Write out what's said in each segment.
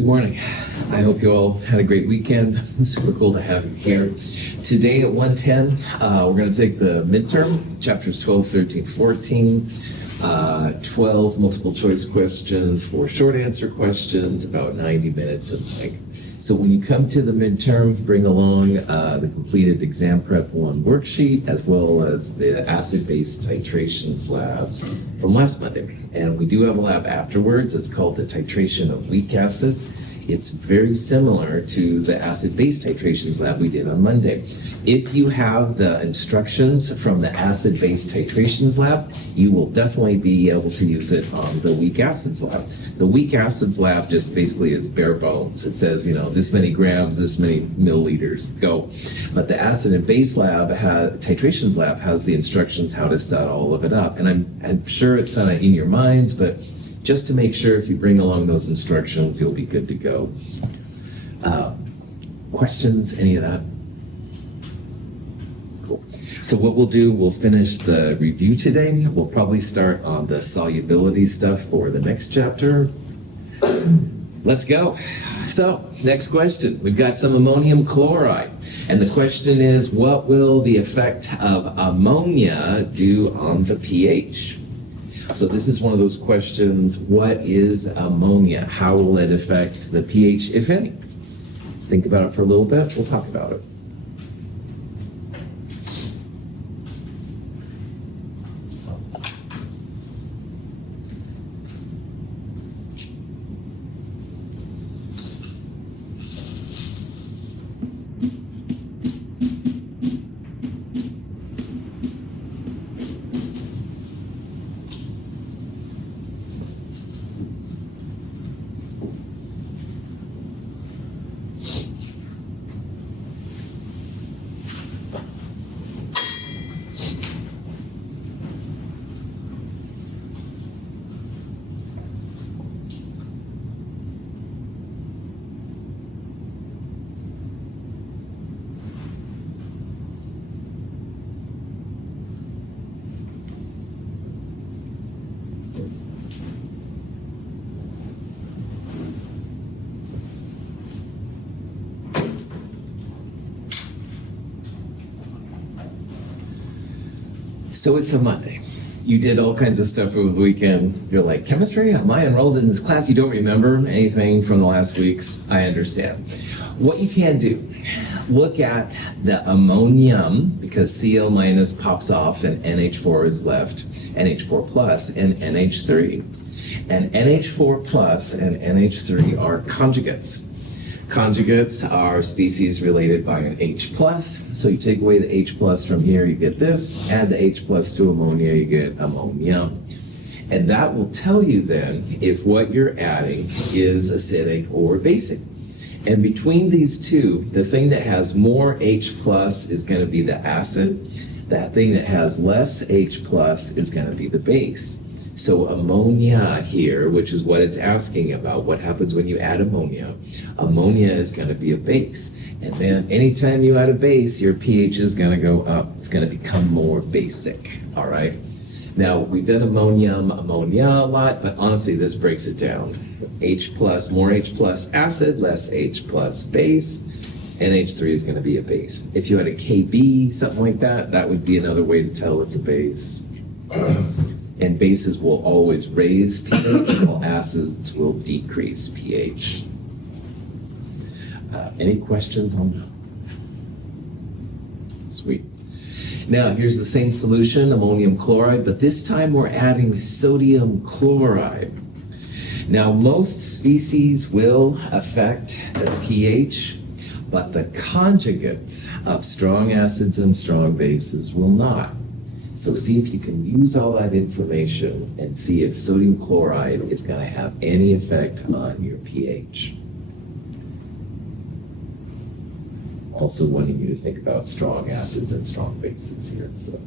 Good morning. I hope you all had a great weekend. Super cool to have you here. Today at 1:10, we're going to take the midterm, chapters 12, 13, 14, 12 multiple choice questions, 4 short answer questions, about 90 minutes of length. So when you come to the midterm, bring along the completed exam prep 1 worksheet, as well as the acid-base titrations lab from last Monday. And we do have a lab afterwards. It's called the titration of weak acids. It's very similar to the acid-base titrations lab we did on Monday. If you have the instructions from the acid-base titrations lab, you will definitely be able to use it on the weak acids lab. The weak acids lab just basically is bare bones. It says, this many grams, this many milliliters, go. But the acid and base lab, titrations lab, has the instructions how to set all of it up. And I'm sure it's kind of in your minds, but just to make sure if you bring along those instructions, you'll be good to go. Questions, any of that? Cool. So what we'll do, we'll finish the review today. We'll probably start on the solubility stuff for the next chapter. Let's go. So, next question. We've got some ammonium chloride. And the question is, what will the effect of ammonia do on the pH? So this is one of those questions, what is ammonia? How will it affect the pH, if any? Think about it for a little bit, we'll talk about it. So it's a Monday. You did all kinds of stuff over the weekend. You're like, chemistry? Am I enrolled in this class? You don't remember anything from the last weeks. I understand. What you can do, look at the ammonium, because Cl minus pops off and NH4 is left, NH4 plus and NH3. And NH4 plus and NH3 are conjugates. Conjugates are species related by an H plus. So you take away the H plus from here, you get this. Add the H plus to ammonia, you get ammonia. And that will tell you then if what you're adding is acidic or basic. And between these two, the thing that has more H plus is going to be the acid. That thing that has less H plus is going to be the base. So ammonia here, which is what it's asking about, what happens when you add ammonia? Ammonia is going to be a base. And then anytime you add a base, your pH is going to go up. It's going to become more basic, all right? Now, we've done ammonia a lot, but honestly, this breaks it down. H plus, more H plus acid, less H plus base, NH3 is going to be a base. If you had a KB, something like that, that would be another way to tell it's a base. And bases will always raise pH, while acids will decrease pH. Any questions on that? Sweet. Now, here's the same solution, ammonium chloride, but this time we're adding sodium chloride. Now, most species will affect the pH, but the conjugates of strong acids and strong bases will not. So see if you can use all that information and see if sodium chloride is going to have any effect on your pH. Also wanting you to think about strong acids and strong bases here. So.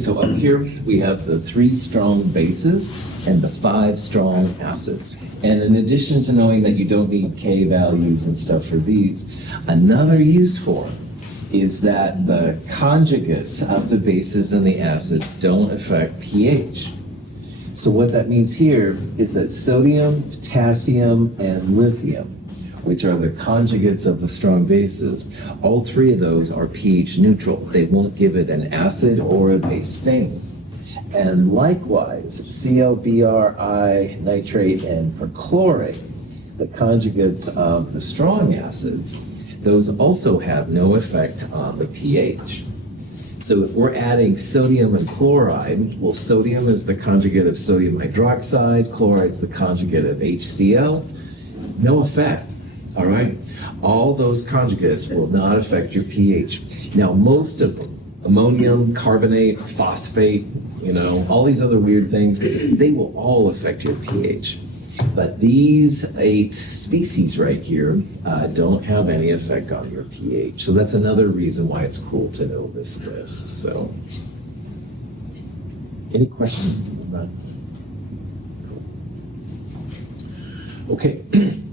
so up here we have the 3 strong bases and the 5 strong acids. And in addition to knowing that you don't need K values and stuff for these, another use for them is that the conjugates of the bases and the acids don't affect pH. So what that means here is that sodium, potassium, and lithium, which are the conjugates of the strong bases, all 3 of those are pH neutral. They won't give it an acid or a base stain. And likewise, Cl, Bri, nitrate, and perchlorate, the conjugates of the strong acids, those also have no effect on the pH. So if we're adding sodium and chloride, well, sodium is the conjugate of sodium hydroxide, chloride is the conjugate of HCl, no effect, all right? All those conjugates will not affect your pH. Now, most of them, ammonium, carbonate, phosphate, all these other weird things, they will all affect your pH. But these 8 species right here don't have any effect on your pH. So that's another reason why it's cool to know this list. So, any questions on that? Cool. Okay,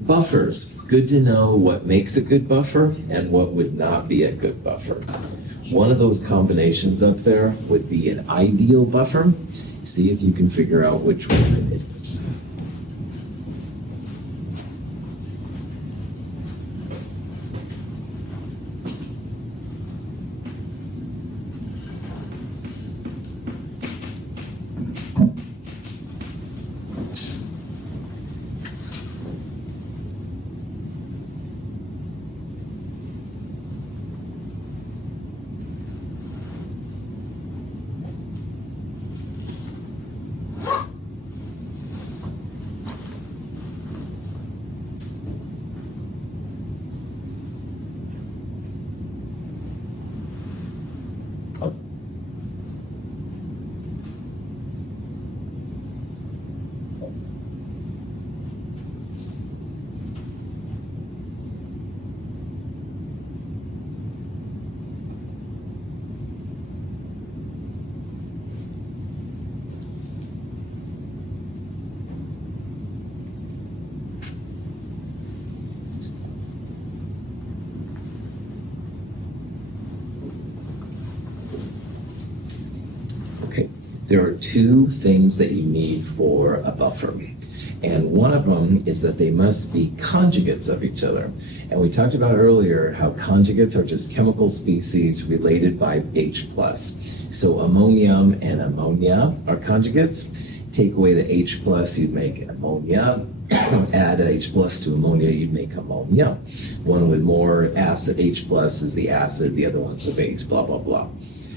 buffers. Good to know what makes a good buffer and what would not be a good buffer. One of those combinations up there would be an ideal buffer. See if you can figure out which one it is. There are 2 things that you need for a buffer. And one of them is that they must be conjugates of each other. And we talked about earlier how conjugates are just chemical species related by H+. So ammonium and ammonia are conjugates. Take away the H+, you'd make ammonia. Add H+ to ammonia, you'd make ammonia. One with more acid, H+ is the acid, the other one's the base, blah, blah, blah.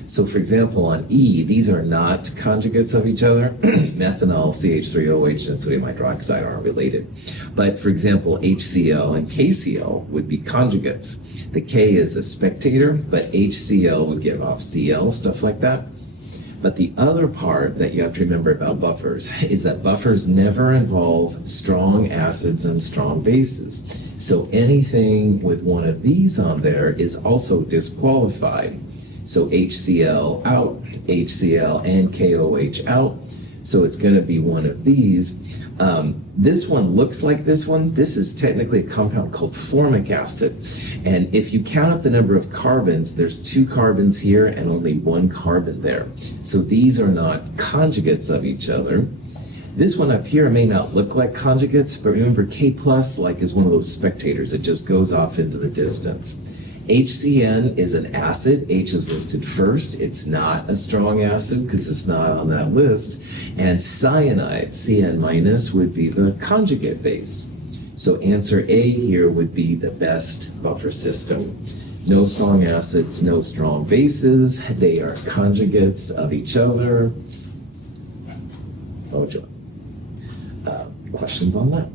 So for example, on E, these are not conjugates of each other. Methanol, CH3OH, and sodium hydroxide aren't related. But for example, HCl and KCl would be conjugates. The K is a spectator, but HCl would give off Cl, stuff like that. But the other part that you have to remember about buffers is that buffers never involve strong acids and strong bases. So anything with one of these on there is also disqualified. So HCl out, HCl and KOH out. So it's going to be one of these. This one looks like this one. This is technically a compound called formic acid. And if you count up the number of carbons, there's 2 carbons here and only 1 carbon there. So these are not conjugates of each other. This one up here may not look like conjugates, but remember K+ is one of those spectators. It just goes off into the distance. HCN is an acid. H is listed first. It's not a strong acid because it's not on that list. And cyanide, Cn- would be the conjugate base. So answer A here would be the best buffer system. No strong acids, no strong bases. They are conjugates of each other. Oh, joy. Questions on that?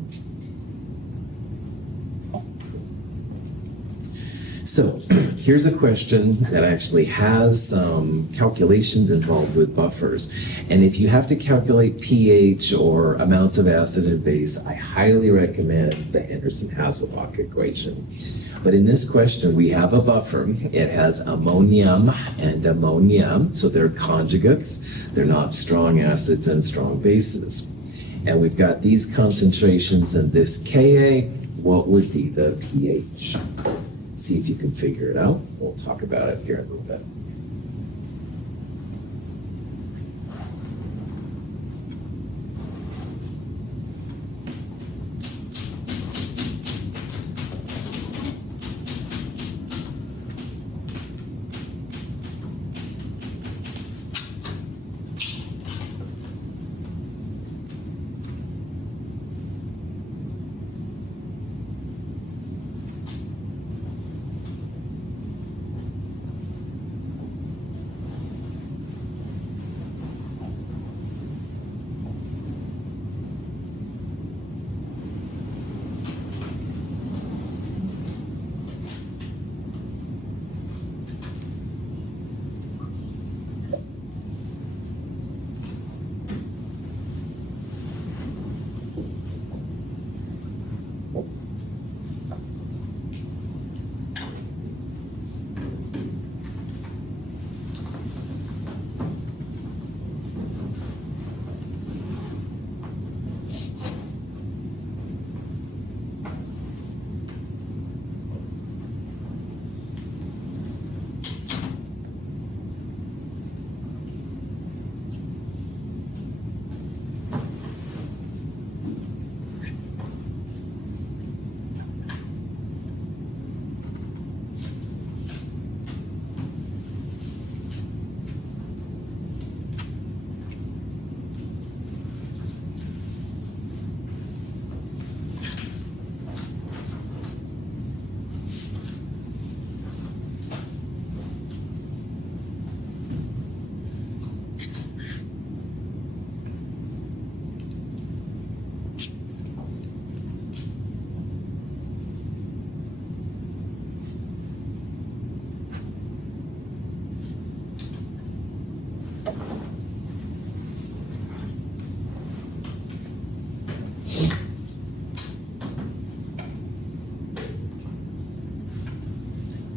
So here's a question that actually has some calculations involved with buffers. And if you have to calculate pH or amounts of acid and base, I highly recommend the Henderson-Hasselbalch equation. But in this question, we have a buffer. It has ammonium and ammonia, so they're conjugates. They're not strong acids and strong bases. And we've got these concentrations and this Ka. What would be the pH? See if you can figure it out. We'll talk about it here in a little bit.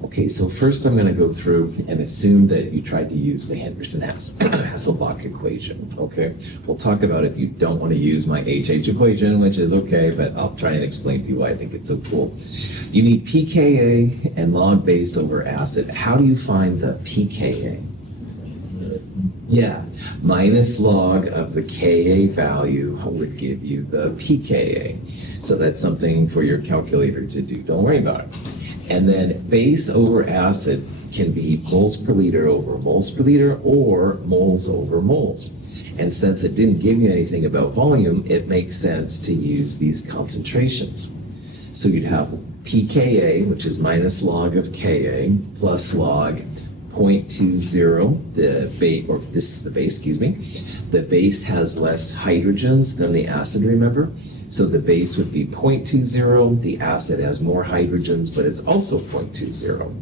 Okay, so first I'm going to go through and assume that you tried to use the Henderson-Hasselbalch equation, okay? We'll talk about if you don't want to use my HH equation, which is okay, but I'll try and explain to you why I think it's so cool. You need pKa and log base over acid. How do you find the pKa? Yeah, minus log of the Ka value would give you the pKa. So that's something for your calculator to do. Don't worry about it. And then base over acid can be moles per liter over moles per liter or moles over moles. And since it didn't give you anything about volume, it makes sense to use these concentrations. So you'd have pKa, which is minus log of Ka, plus log 0.20, the base, or this is the base, excuse me. The base has less hydrogens than the acid, remember? So the base would be 0.20, the acid has more hydrogens, but it's also 0.20.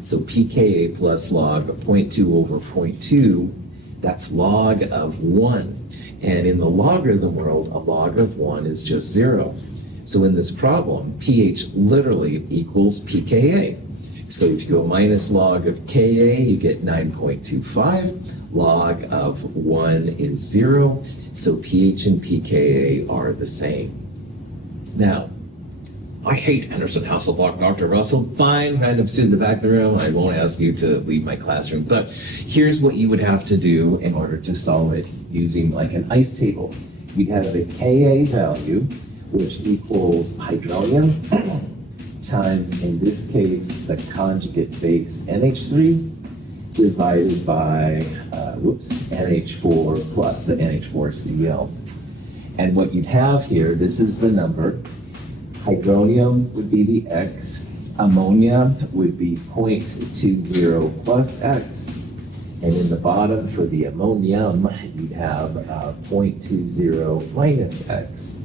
So pKa plus log of 0.2 over 0.2, that's log of 1. And in the logarithm world, a log of 1 is just 0. So in this problem, pH literally equals pKa. So if you go minus log of Ka, you get 9.25. Log of 1 is 0. So pH and pKa are the same. Now, I hate Henderson-Hasselbalch, Dr. Russell. Fine, random student in the back of the room. I won't ask you to leave my classroom. But here's what you would have to do in order to solve it using like an ice table. You'd have the Ka value, which equals hydronium, times, in this case, the conjugate base NH3 divided by, NH4 plus the NH4Cl. And what you'd have here, this is the number. Hydronium would be the X. Ammonia would be 0.20 plus X. And in the bottom for the ammonium, you'd have 0.20 minus X.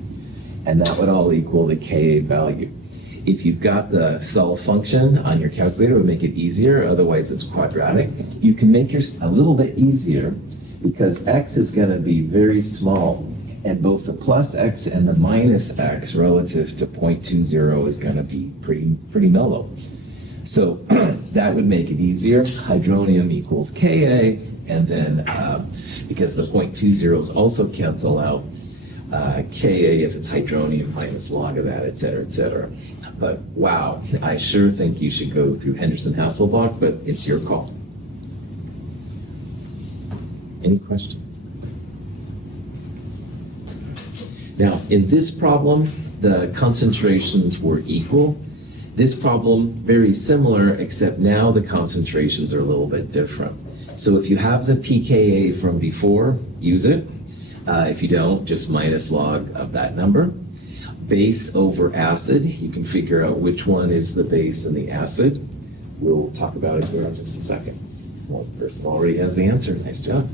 And that would all equal the Ka value. If you've got the solve function on your calculator, it would make it easier. Otherwise, it's quadratic. You can make yours a little bit easier because X is going to be very small. And both the plus x and the minus x relative to 0.20 is going to be pretty mellow. So that would make it easier. Hydronium equals Ka, and then because the 0.20s also cancel out, Ka if it's hydronium minus log of that, et cetera, et cetera. But wow, I sure think you should go through Henderson-Hasselbalch, but it's your call. Any questions? Now, in this problem, the concentrations were equal. This problem, very similar, except now the concentrations are a little bit different. So if you have the pKa from before, use it. If you don't, just minus log of that number. Base over acid, you can figure out which one is the base and the acid. We'll talk about it here in just a second. One person already has the answer. Nice job.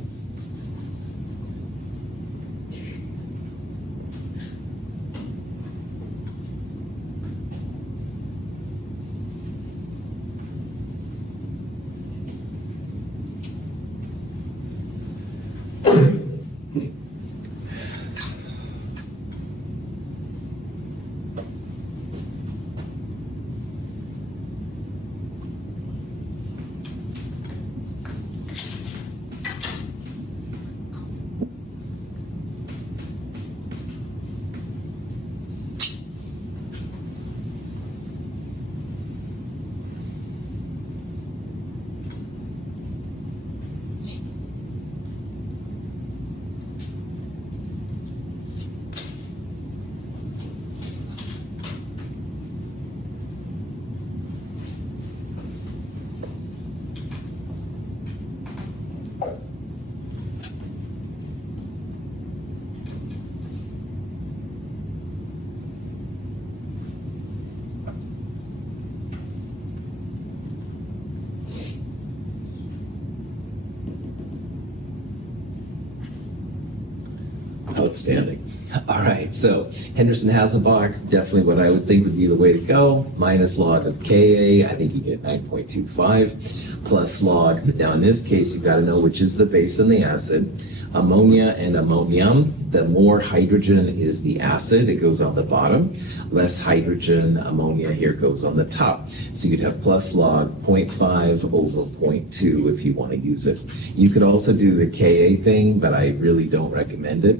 Outstanding. All right, so Henderson-Hasselbalch, definitely what I would think would be the way to go. Minus log of Ka, I think you get 9.25, plus log. Now in this case, you've got to know which is the base and the acid. Ammonia and ammonium, the more hydrogen is the acid, it goes on the bottom. Less hydrogen, ammonia here goes on the top. So you'd have plus log 0.5 over 0.2 if you want to use it. You could also do the Ka thing, but I really don't recommend it,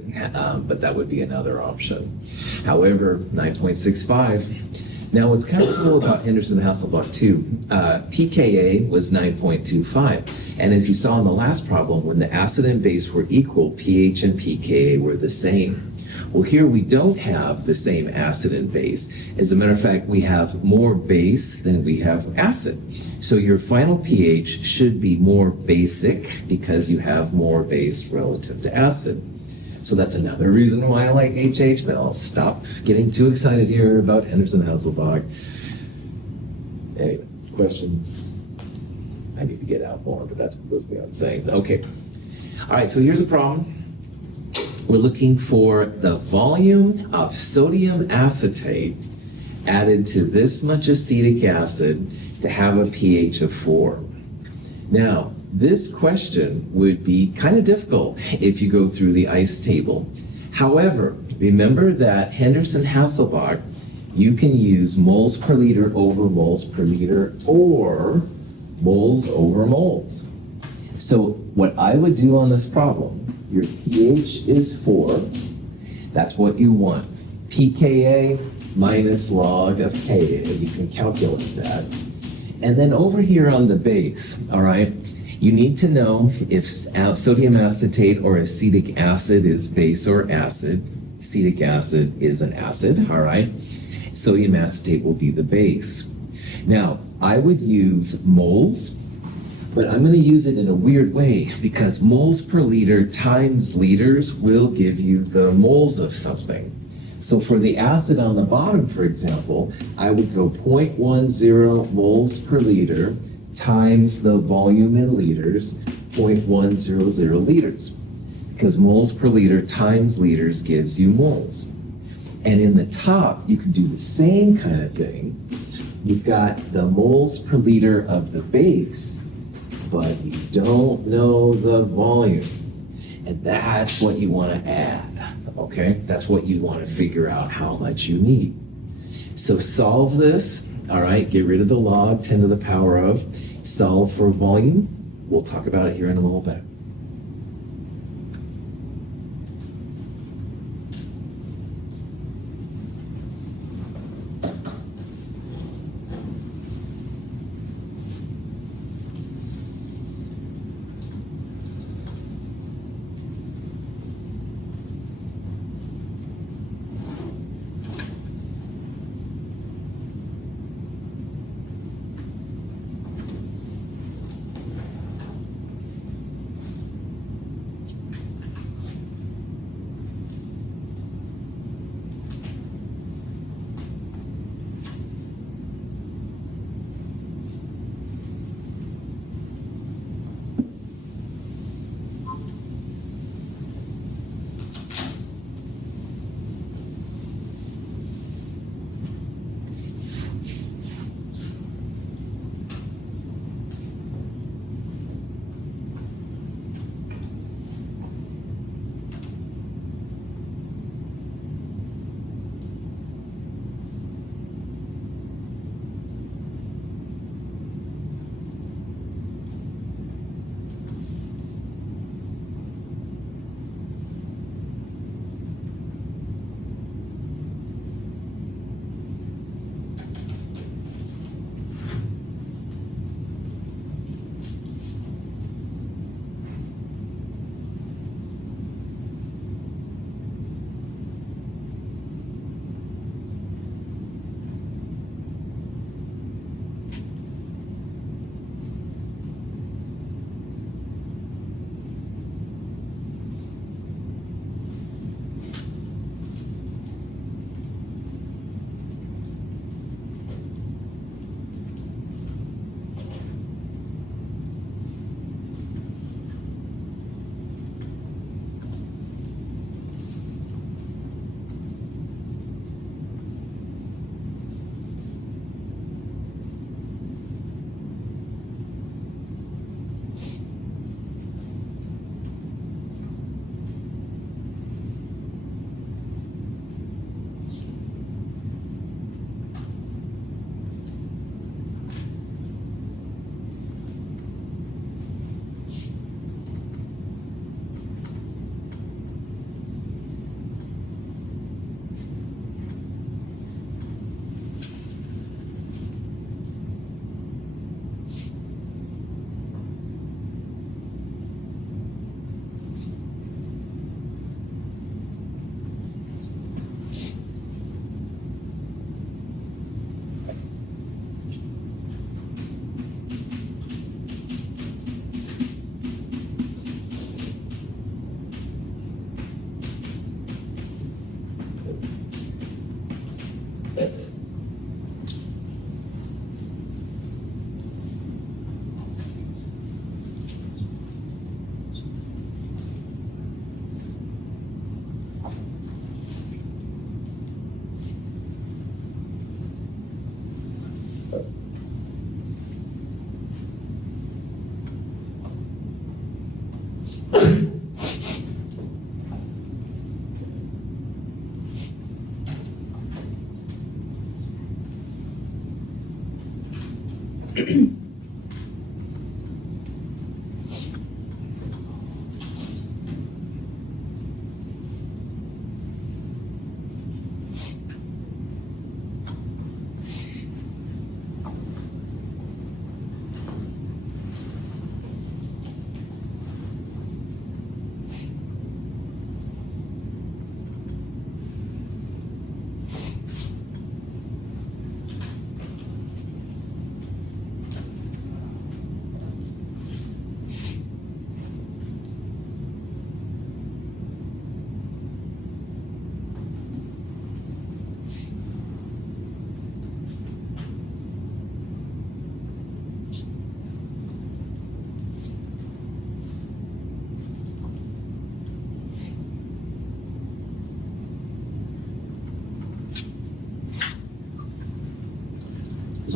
but that would be another option. However, 9.65. Now, what's kind of cool about Henderson-Hasselbalch too, pKa was 9.25. And as you saw in the last problem, when the acid and base were equal, pH and pKa were the same. Well, here we don't have the same acid and base. As a matter of fact, we have more base than we have acid. So your final pH should be more basic because you have more base relative to acid. So that's another reason why I like HH, but I'll stop getting too excited here about Henderson-Hasselbalch. Anyway, questions? I need to get out more, but that's what goes beyond saying. Okay. All right, so here's a problem. We're looking for the volume of sodium acetate added to this much acetic acid to have a pH of 4. Now, this question would be kind of difficult if you go through the ICE table. However, remember that Henderson-Hasselbalch, you can use moles per liter over moles per liter or moles over moles. So what I would do on this problem, your pH is 4. That's what you want. pKa minus log of Ka. You can calculate that. And then over here on the base, all right, you need to know if sodium acetate or acetic acid is base or acid. Acetic acid is an acid, all right? Sodium acetate will be the base. Now, I would use moles, but I'm going to use it in a weird way because moles per liter times liters will give you the moles of something. So for the acid on the bottom, for example, I would go 0.10 moles per liter times the volume in liters, 0.100 liters. Because moles per liter times liters gives you moles. And in the top, you can do the same kind of thing. You've got the moles per liter of the base, but you don't know the volume. And that's what you want to add, Okay, that's what you want to figure out how much you need. So solve this, all right, get rid of the log, 10 to the power of, solve for volume. We'll talk about it here in a little bit.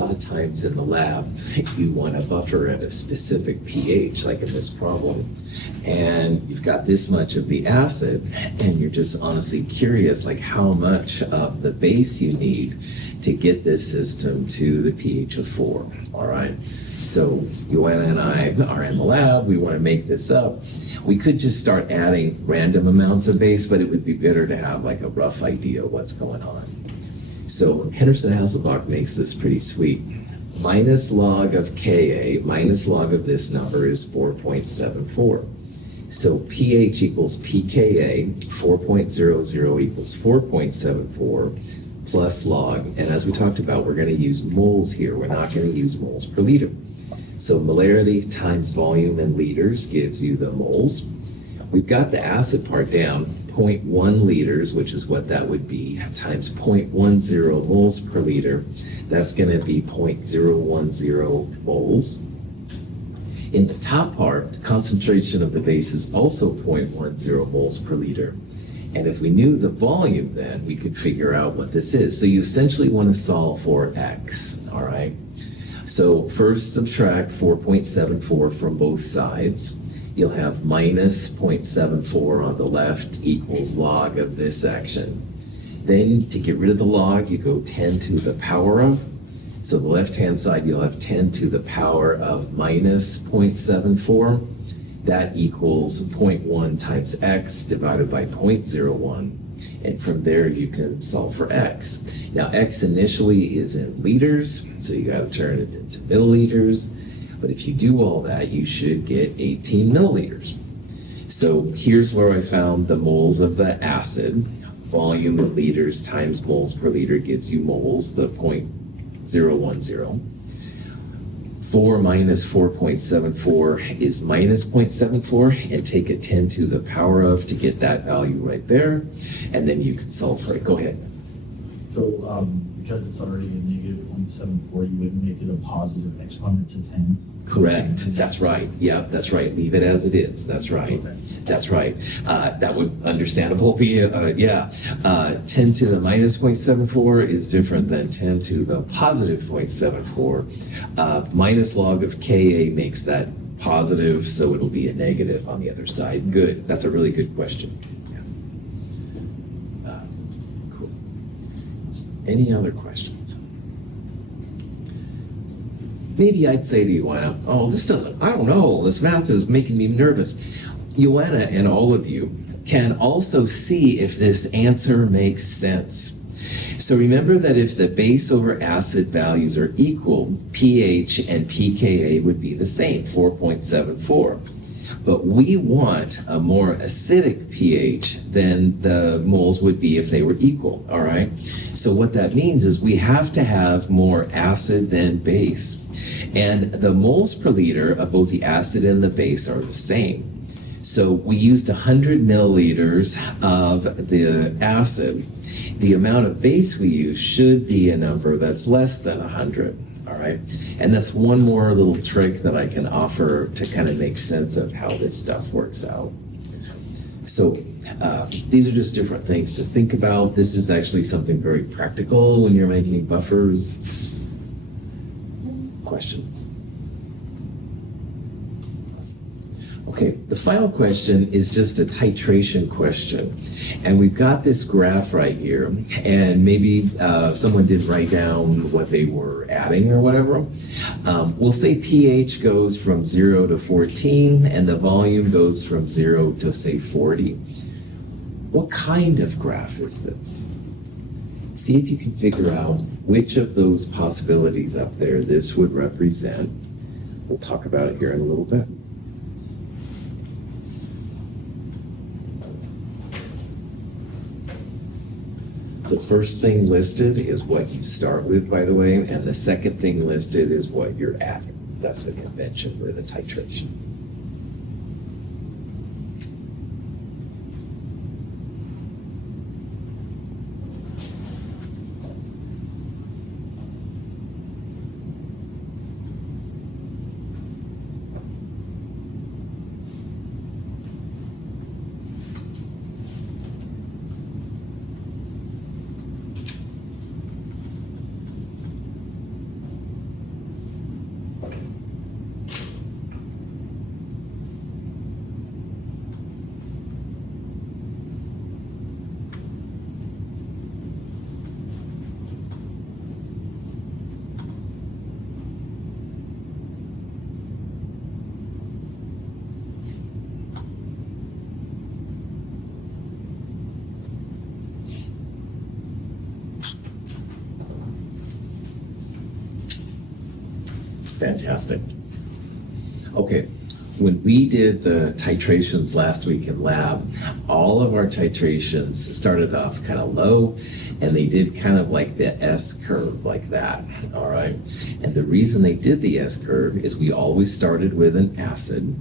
lot of times in the lab, you want a buffer at a specific pH, like in this problem, and you've got this much of the acid, and you're just honestly curious, like how much of the base you need to get this system to the pH of 4, all right? So Joanna and I are in the lab, we want to make this up. We could just start adding random amounts of base, but it would be better to have like a rough idea of what's going on. So Henderson-Hasselbalch makes this pretty sweet. Minus log of Ka minus log of this number is 4.74. So pH equals pKa, 4.00 equals 4.74 plus log. And as we talked about, we're going to use moles here. We're not going to use moles per liter. So molarity times volume in liters gives you the moles. We've got the acid part down, 0.1 liters, which is what that would be, times 0.10 moles per liter. That's going to be 0.010 moles. In the top part, the concentration of the base is also 0.10 moles per liter. And if we knew the volume then, we could figure out what this is. So you essentially want to solve for X, all right? So first subtract 4.74 from both sides. You'll have minus 0.74 on the left equals log of this action. Then to get rid of the log, you go 10 to the power of. So the left-hand side, you'll have 10 to the power of minus 0.74. That equals 0.1 times x divided by 0.01. And from there, you can solve for x. Now, x initially is in liters, so you got to turn it into milliliters. But if you do all that, you should get 18 milliliters. So here's where I found the moles of the acid. Volume in liters times moles per liter gives you moles, the 0.010. 4 minus 4.74 is minus 0.74, and take a 10 to the power of to get that value right there, and then you can solve for it. Go ahead. So because it's already a negative 0.74, you would make it a positive exponent to 10. Correct. That's right. Yeah, that's right. Leave it as it is. That's right. Okay. That's right. That would understandable be, 10 to the minus 0.74 is different than 10 to the positive 0.74. Minus log of Ka makes that positive, so it'll be a negative on the other side. Good. That's a really good question. Yeah. Cool. Any other questions? Maybe I'd say to Joanna, oh, I don't know, this math is making me nervous. Joanna and all of you can also see if this answer makes sense. So remember that if the base over acid values are equal, pH and pKa would be the same, 4.74. But we want a more acidic pH than the moles would be if they were equal, all right? So what that means is we have to have more acid than base. And the moles per liter of both the acid and the base are the same. So we used 100 milliliters of the acid. The amount of base we use should be a number that's less than 100. All right, and that's one more little trick that I can offer to kind of make sense of how this stuff works out. So these are just different things to think about. This is actually something very practical when you're making buffers. Questions? Okay, the final question is just a titration question. And we've got this graph right here, and maybe someone did write down what they were adding or whatever. We'll say pH goes from 0 to 14, and the volume goes from 0 to, say, 40. What kind of graph is this? See if you can figure out which of those possibilities up there this would represent. We'll talk about it here in a little bit. The first thing listed is what you start with, by the way, and the second thing listed is what you're adding. That's the convention for the titration. Fantastic. Okay, when we did the titrations last week in lab, all of our titrations started off kind of low, and they did kind of like the S curve like that, all right? And the reason they did the S curve is we always started with an acid.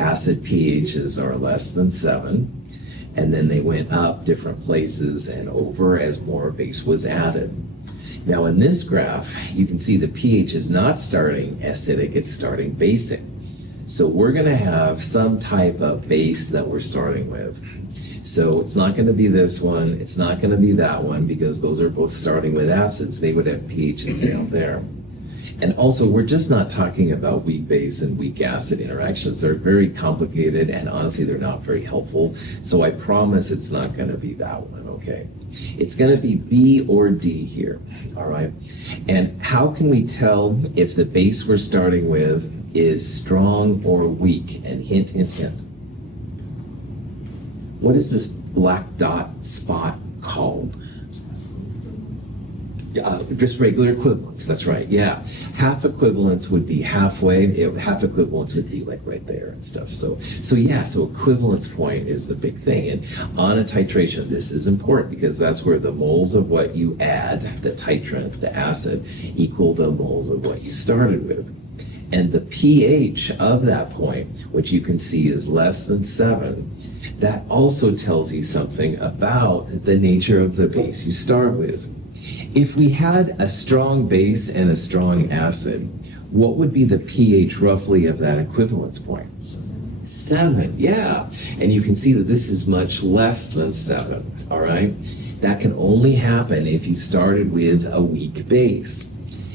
Acid pHs are less than 7, and then they went up different places and over as more base was added. Now in this graph, you can see the pH is not starting acidic, it's starting basic. So we're going to have some type of base that we're starting with. So it's not going to be this one, it's not going to be that one, because those are both starting with acids. They would have pHs down there. And also, we're just not talking about weak base and weak acid interactions. They're very complicated, and honestly, they're not very helpful. So I promise it's not going to be that one, okay? It's going to be B or D here, all right? And how can we tell if the base we're starting with is strong or weak? And hint, hint, hint. What is this black dot spot called? Just regular equivalents, that's right, yeah. Half equivalents would be halfway, half equivalents would be like right there and stuff. So equivalence point is the big thing. And on a titration, this is important because that's where the moles of what you add, the titrant, the acid, equal the moles of what you started with. And the pH of that point, which you can see is less than 7, that also tells you something about the nature of the base you start with. If we had a strong base and a strong acid, what would be the pH roughly of that equivalence point? 7, yeah. And you can see that this is much less than 7, all right? That can only happen if you started with a weak base.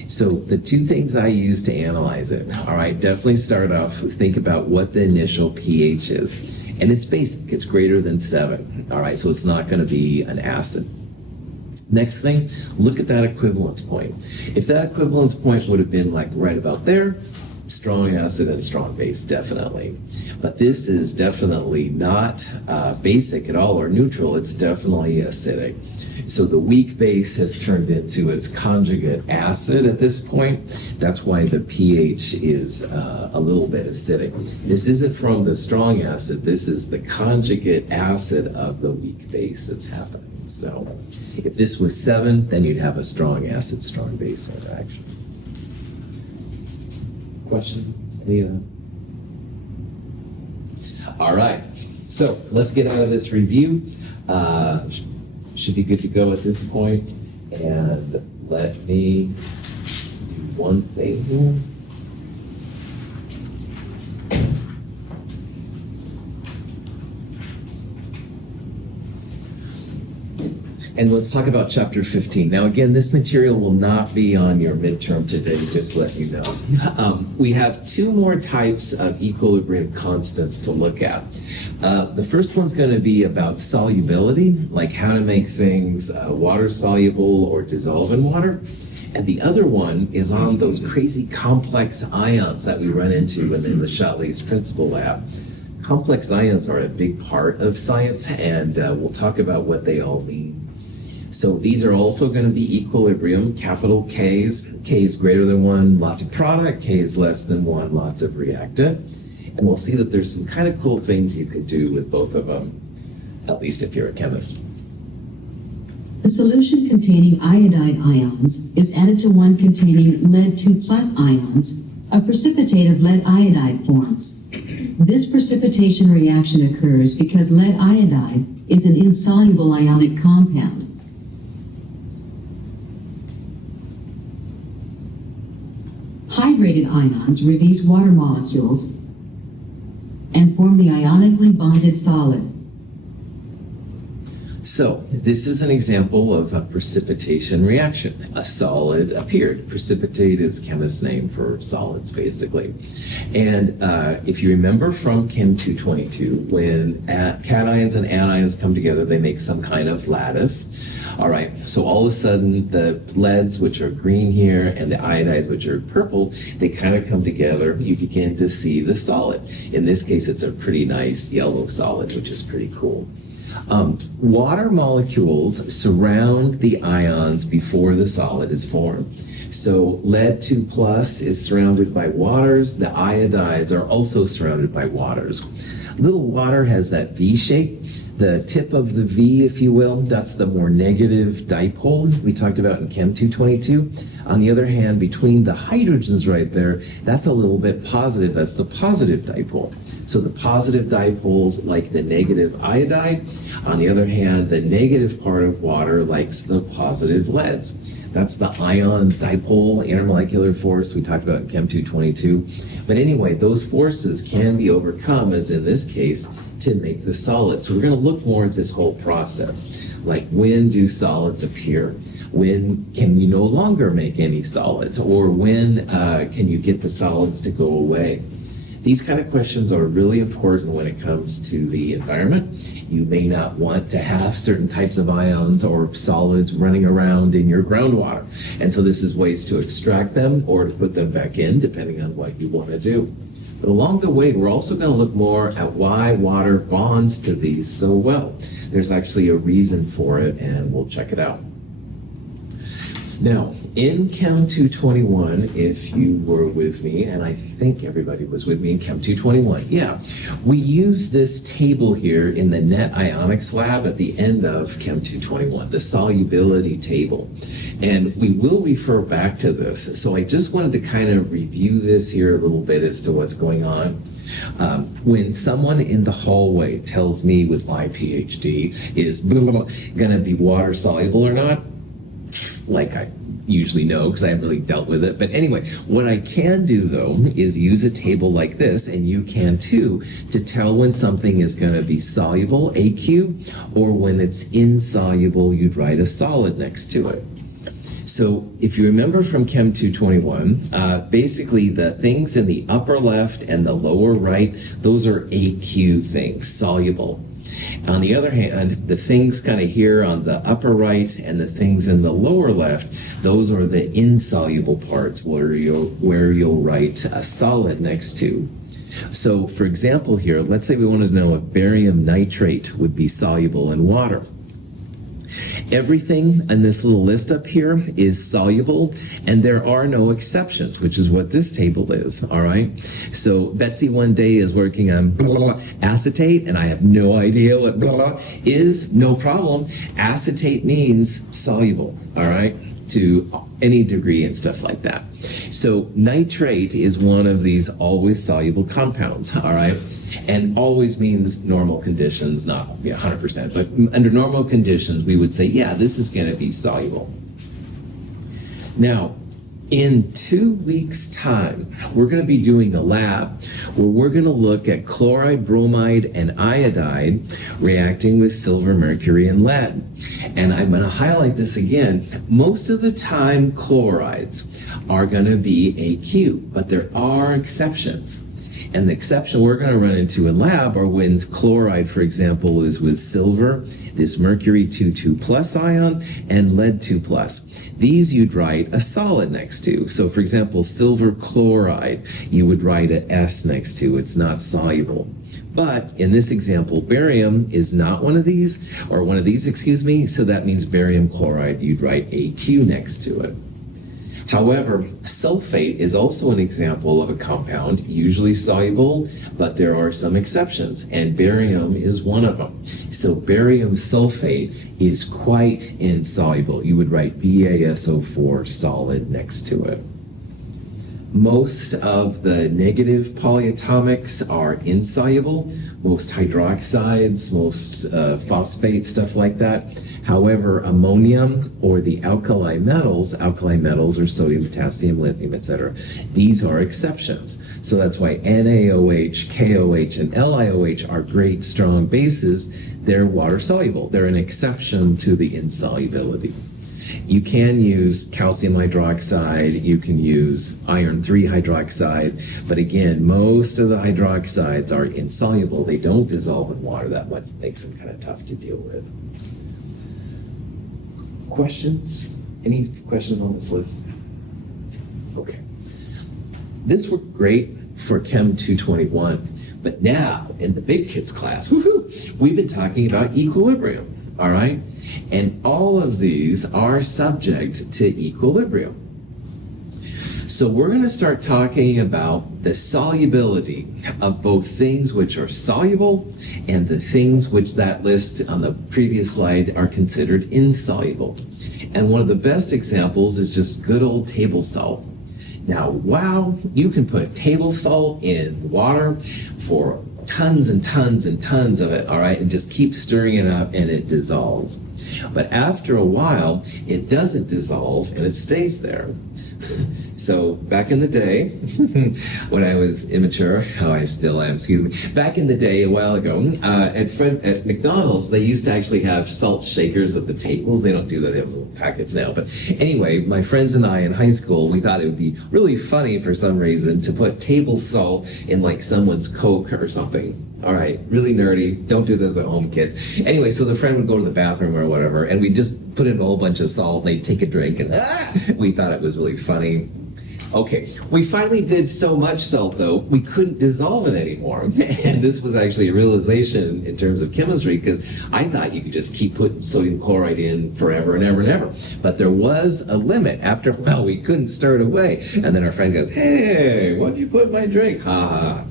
So the two things I use to analyze it, all right, definitely start off, think about what the initial pH is. And it's basic, it's greater than 7, all right? So it's not going to be an acid. Next thing, look at that equivalence point. If that equivalence point would have been like right about there, strong acid and strong base, definitely. But this is definitely not basic at all or neutral, it's definitely acidic. So the weak base has turned into its conjugate acid at this point. That's why the pH is a little bit acidic. This isn't from the strong acid, this is the conjugate acid of the weak base that's happening. So if this was 7, then you'd have a strong acid, strong base interaction. Questions? Any of that? All right. So let's get out of this review. Should be good to go at this point. And let me do one thing here. And let's talk about chapter 15. Now, again, this material will not be on your midterm today, just to let you know. We have 2 more types of equilibrium constants to look at. The first one's going to be about solubility, like how to make things water soluble or dissolve in water. And the other one is on those crazy complex ions that we run into in the Chatelier's principal lab. Complex ions are a big part of science, and we'll talk about what they all mean. So these are also going to be equilibrium, capital K's. K is greater than 1, lots of product. K is less than 1, lots of reactant. And we'll see that there's some kind of cool things you could do with both of them, at least if you're a chemist. A solution containing iodide ions is added to one containing lead 2+ ions. A precipitate of lead iodide forms. This precipitation reaction occurs because lead iodide is an insoluble ionic compound. Hydrated ions release water molecules and form the ionically bonded solid. So this is an example of a precipitation reaction. A solid appeared. Precipitate is chemist's name for solids, basically. And if you remember from Chem 222, when cations and anions come together, they make some kind of lattice. All right, so all of a sudden, the leads, which are green here, and the iodides, which are purple, they kind of come together. You begin to see the solid. In this case, it's a pretty nice yellow solid, which is pretty cool. Water molecules surround the ions before the solid is formed. So lead 2 plus is surrounded by waters. The iodides are also surrounded by waters. Little water has that V shape. The tip of the V, if you will, that's the more negative dipole we talked about in Chem 222. On the other hand, between the hydrogens right there, that's a little bit positive. That's the positive dipole. So the positive dipoles like the negative iodide. On the other hand, the negative part of water likes the positive leads. That's the ion dipole intermolecular force we talked about in Chem 222. But anyway, those forces can be overcome, as in this case, to make the solid. So we're going to look more at this whole process. Like, when do solids appear? When can we no longer make any solids? Or when can you get the solids to go away? These kind of questions are really important when it comes to the environment. You may not want to have certain types of ions or solids running around in your groundwater. And so this is ways to extract them or to put them back in, depending on what you want to do. But along the way, we're also going to look more at why water bonds to these so well. There's actually a reason for it, and we'll check it out. Now, in Chem 221, if you were with me, and I think everybody was with me in Chem 221, yeah, we use this table here in the net ionics lab at the end of Chem 221, the solubility table. And we will refer back to this. So I just wanted to kind of review this here a little bit as to what's going on. When someone in the hallway tells me with my PhD is going to be water soluble or not, like I usually know because I haven't really dealt with it. But anyway, what I can do though is use a table like this, and you can too, to tell when something is going to be soluble, AQ, or when it's insoluble, you'd write a solid next to it. So if you remember from Chem 221, basically the things in the upper left and the lower right, those are AQ things, soluble. On the other hand, the things kind of here on the upper right and the things in the lower left, those are the insoluble parts where you'll write a solid next to. So for example here, let's say we wanted to know if barium nitrate would be soluble in water. Everything in this little list up here is soluble, and there are no exceptions, which is what this table is, all right? So Betsy one day is working on blah, blah, blah, acetate, and I have no idea what blah, blah is. No problem. Acetate means soluble, all right, to any degree and stuff like that. So nitrate is one of these always soluble compounds, all right? And always means normal conditions, not 100%, but under normal conditions, we would say, yeah, this is going to be soluble. Now, in 2 weeks' time, we're going to be doing a lab where we're going to look at chloride, bromide, and iodide reacting with silver, mercury, and lead. And I'm going to highlight this again. Most of the time, chlorides are going to be AQ, but there are exceptions. And the exception we're going to run into in lab are when chloride, for example, is with silver, this mercury 2 plus ion, and lead 2 plus. These you'd write a solid next to. So for example, silver chloride, you would write an S next to. It's not soluble. But in this example, barium is not one of these, excuse me, so that means barium chloride, you'd write AQ next to it. However, sulfate is also an example of a compound, usually soluble, but there are some exceptions, and barium is one of them. So barium sulfate is quite insoluble. You would write BaSO4 solid next to it. Most of the negative polyatomics are insoluble, most hydroxides, most phosphates, stuff like that. However, ammonium or the alkali metals are sodium, potassium, lithium, etc. These are exceptions. So that's why NaOH, KOH, and LiOH are great, strong bases. They're water soluble. They're an exception to the insolubility. You can use calcium hydroxide, you can use iron 3 hydroxide, but again, most of the hydroxides are insoluble. They don't dissolve in water. That much makes them kind of tough to deal with. Questions? Any questions on this list? Okay. This worked great for Chem 221, but now in the big kids class, we've been talking about equilibrium, all right? And all of these are subject to equilibrium. So we're going to start talking about the solubility of both things which are soluble and the things which that list on the previous slide are considered insoluble. And one of the best examples is just good old table salt. Now, wow, you can put table salt in water for tons and tons and tons of it, all right, and just keep stirring it up and it dissolves. But after a while, it doesn't dissolve and it stays there. So back in the day, when I was immature, I still am, excuse me. Back in the day, a while ago, at McDonald's, they used to actually have salt shakers at the tables. They don't do that, they have little packets now. But anyway, my friends and I in high school, we thought it would be really funny for some reason to put table salt in like someone's Coke or something. All right, really nerdy. Don't do this at home, kids. Anyway, so the friend would go to the bathroom or whatever, and we'd just put in a whole bunch of salt, and they'd take a drink, and we thought it was really funny. Okay, we finally did so much salt, though, we couldn't dissolve it anymore. And this was actually a realization in terms of chemistry, because I thought you could just keep putting sodium chloride in forever and ever and ever. But there was a limit. After a while, we couldn't stir it away. And then our friend goes, "Hey, what did you put in my drink?" Ha ha.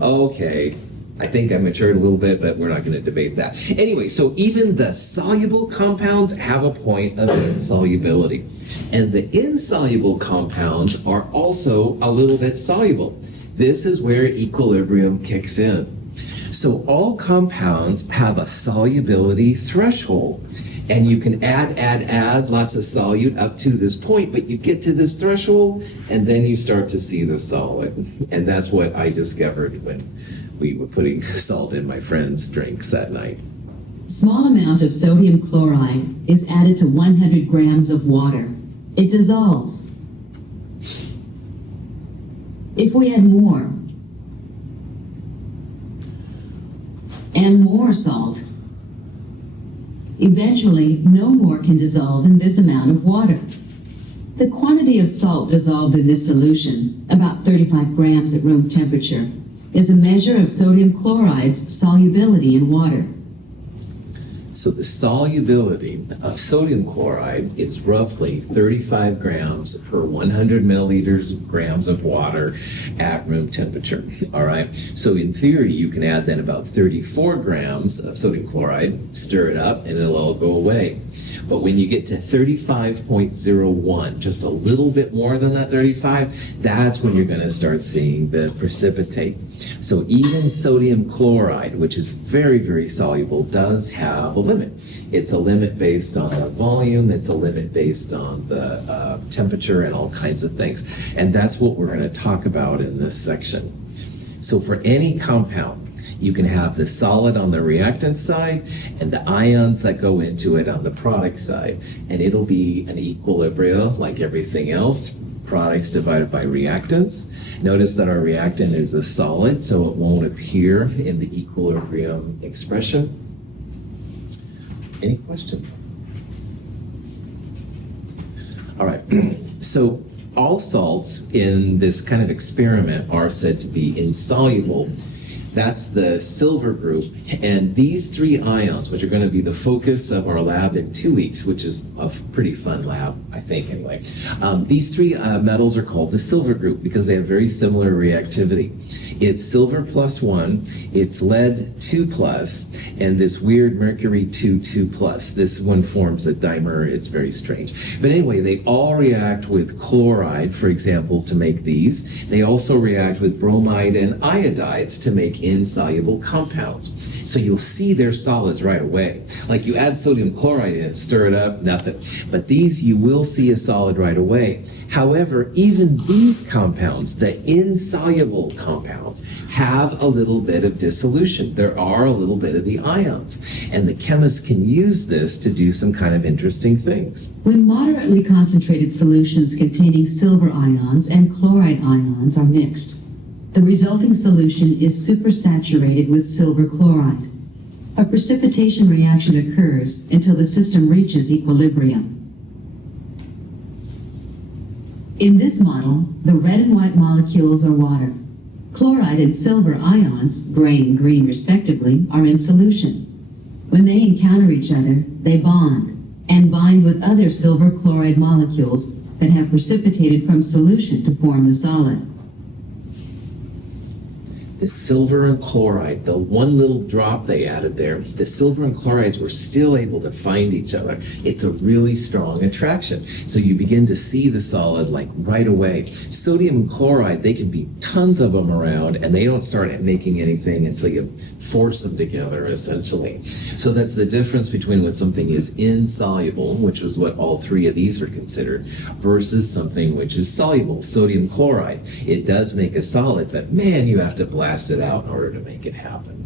Okay. I think I matured a little bit, but we're not going to debate that. Anyway, so even the soluble compounds have a point of insolubility. And the insoluble compounds are also a little bit soluble. This is where equilibrium kicks in. So all compounds have a solubility threshold. And you can add lots of solute up to this point, but you get to this threshold, and then you start to see the solid. And that's what I discovered when we were putting salt in my friends' drinks that night. Small amount of sodium chloride is added to 100 grams of water. It dissolves. If we add more and more salt, eventually no more can dissolve in this amount of water. The quantity of salt dissolved in this solution, about 35 grams at room temperature, is a measure of sodium chloride's solubility in water. So the solubility of sodium chloride is roughly 35 grams per 100 milliliters grams of water at room temperature. All right. So in theory, you can add then about 34 grams of sodium chloride, stir it up, and it'll all go away. But when you get to 35.01, just a little bit more than that 35, that's when you're going to start seeing the precipitate. So even sodium chloride, which is very, very soluble, does have a limit. It's a limit based on the volume, it's a limit based on the temperature and all kinds of things. And that's what we're going to talk about in this section. So for any compound, you can have the solid on the reactant side and the ions that go into it on the product side. And it'll be an equilibrium like everything else. Products divided by reactants. Notice that our reactant is a solid, so it won't appear in the equilibrium expression. Any question? All right, so all salts in this kind of experiment are said to be insoluble. That's the silver group, and these three ions, which are going to be the focus of our lab in 2 weeks, which is a pretty fun lab, I think, anyway. These three metals are called the silver group because they have very similar reactivity. It's silver +1, it's lead 2+, and this weird mercury 2+. This one forms a dimer. It's very strange. But anyway, they all react with chloride, for example, to make these. They also react with bromide and iodides to make insoluble compounds. So you'll see their solids right away. Like you add sodium chloride in, stir it up, nothing. But these you will see a solid right away. However, even these compounds, the insoluble compounds, have a little bit of dissolution. There are a little bit of the ions. And the chemists can use this to do some kind of interesting things. When moderately concentrated solutions containing silver ions and chloride ions are mixed, the resulting solution is supersaturated with silver chloride. A precipitation reaction occurs until the system reaches equilibrium. In this model, the red and white molecules are water. Chloride and silver ions, gray and green respectively, are in solution. When they encounter each other, they bond, and bind with other silver chloride molecules, that have precipitated from solution to form the solid. The silver and chloride, the one little drop they added there, the silver and chlorides were still able to find each other. It's a really strong attraction. So you begin to see the solid like right away. Sodium and chloride, they can be tons of them around and they don't start making anything until you force them together, essentially. So that's the difference between when something is insoluble, which is what all three of these are considered, versus something which is soluble, sodium chloride. It does make a solid, but man, you have to blast it out in order to make it happen.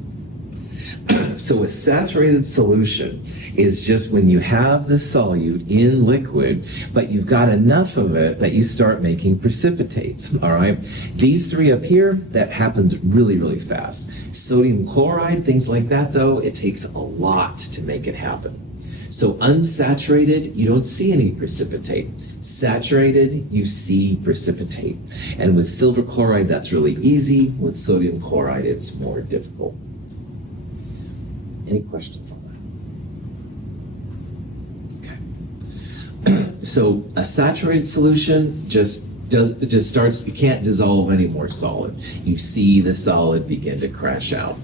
So a saturated solution is just when you have the solute in liquid, but you've got enough of it that you start making precipitates, all right? These three up here, that happens really, really fast. Sodium chloride, things like that, though, it takes a lot to make it happen. So unsaturated, you don't see any precipitate. Saturated, you see precipitate. And with silver chloride, that's really easy. With sodium chloride, it's more difficult. Any questions on that? Okay. So a saturated solution just starts, you can't dissolve any more solid. You see the solid begin to crash out.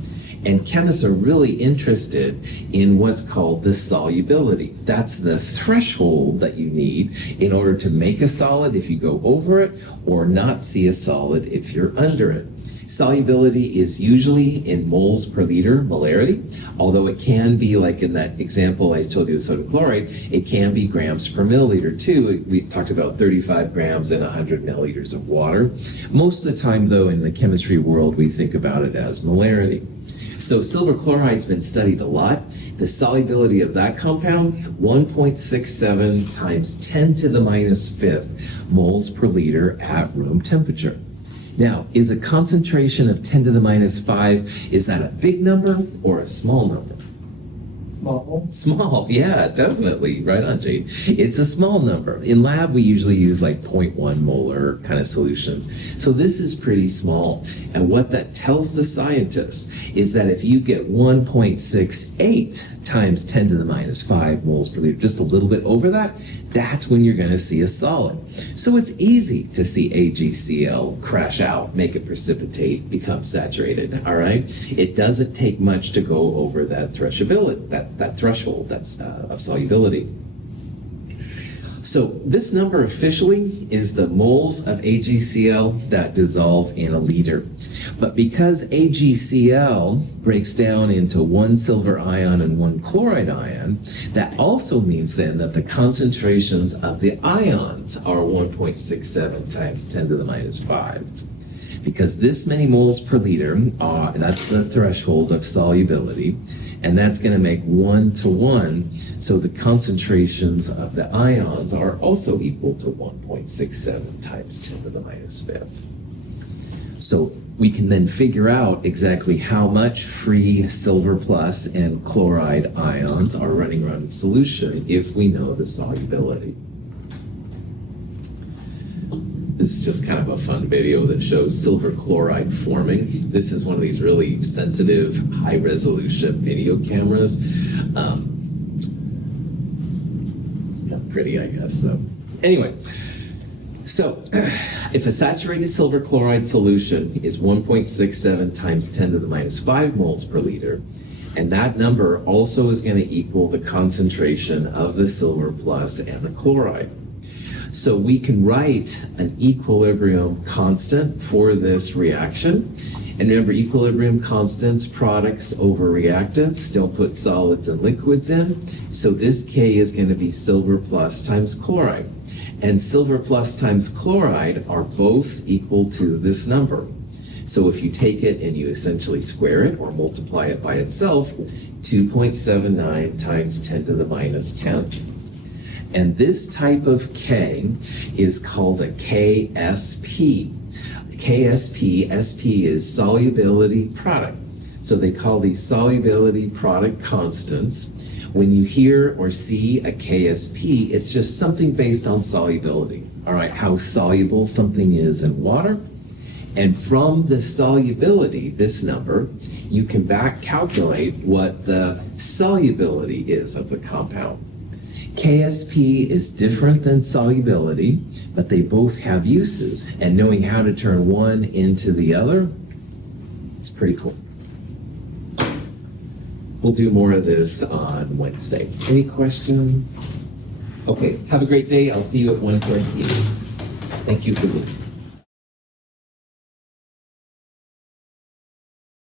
And chemists are really interested in what's called the solubility. That's the threshold that you need in order to make a solid if you go over it, or not see a solid if you're under it. Solubility is usually in moles per liter molarity, although it can be, like in that example I told you with sodium chloride, it can be grams per milliliter too. We talked about 35 grams in 100 milliliters of water. Most of the time, though, in the chemistry world, we think about it as molarity. So silver chloride's been studied a lot. The solubility of that compound, 1.67 times 10 to the minus fifth moles per liter at room temperature. Now, is a concentration of 10 to the minus 5, is that a big number or a small number? Small. Small, yeah, definitely. Right on, Jade. It's a small number. In lab, we usually use like 0.1 molar kind of solutions. So this is pretty small. And what that tells the scientists is that if you get 1.68 times 10 to the minus 5 moles per liter, just a little bit over that, that's when you're going to see a solid. So it's easy to see AgCl crash out, make it precipitate, become saturated, all right? It doesn't take much to go over that threshold, that threshold that's of solubility. So this number officially is the moles of AgCl that dissolve in a liter. But because AgCl breaks down into one silver ion and one chloride ion, that also means then that the concentrations of the ions are 1.67 times 10 to the minus 5. Because this many moles per liter, that's the threshold of solubility, and that's going to make 1 to 1, so the concentrations of the ions are also equal to 1.67 times 10 to the minus fifth. So we can then figure out exactly how much free silver plus and chloride ions are running around in solution if we know the solubility. This is just kind of a fun video that shows silver chloride forming. This is one of these really sensitive, high-resolution video cameras. It's kind of pretty, I guess. So anyway, so if a saturated silver chloride solution is 1.67 times 10 to the minus 5 moles per liter, and that number also is going to equal the concentration of the silver plus and the chloride. So we can write an equilibrium constant for this reaction. And remember, equilibrium constants, products over reactants. Don't put solids and liquids in. So this K is going to be silver plus times chloride. And silver plus times chloride are both equal to this number. So if you take it and you essentially square it or multiply it by itself, 2.79 times 10 to the minus 10th. And this type of K is called a KSP. KSP, SP is solubility product. So they call these solubility product constants. When you hear or see a KSP, it's just something based on solubility. All right, how soluble something is in water. And from the solubility, this number, you can back calculate what the solubility is of the compound. KSP is different than solubility, but they both have uses, and knowing how to turn one into the other, it's pretty cool. We'll do more of this on Wednesday. Any questions? Okay, have a great day. I'll see you at 1:30 p.m. Thank you for being here.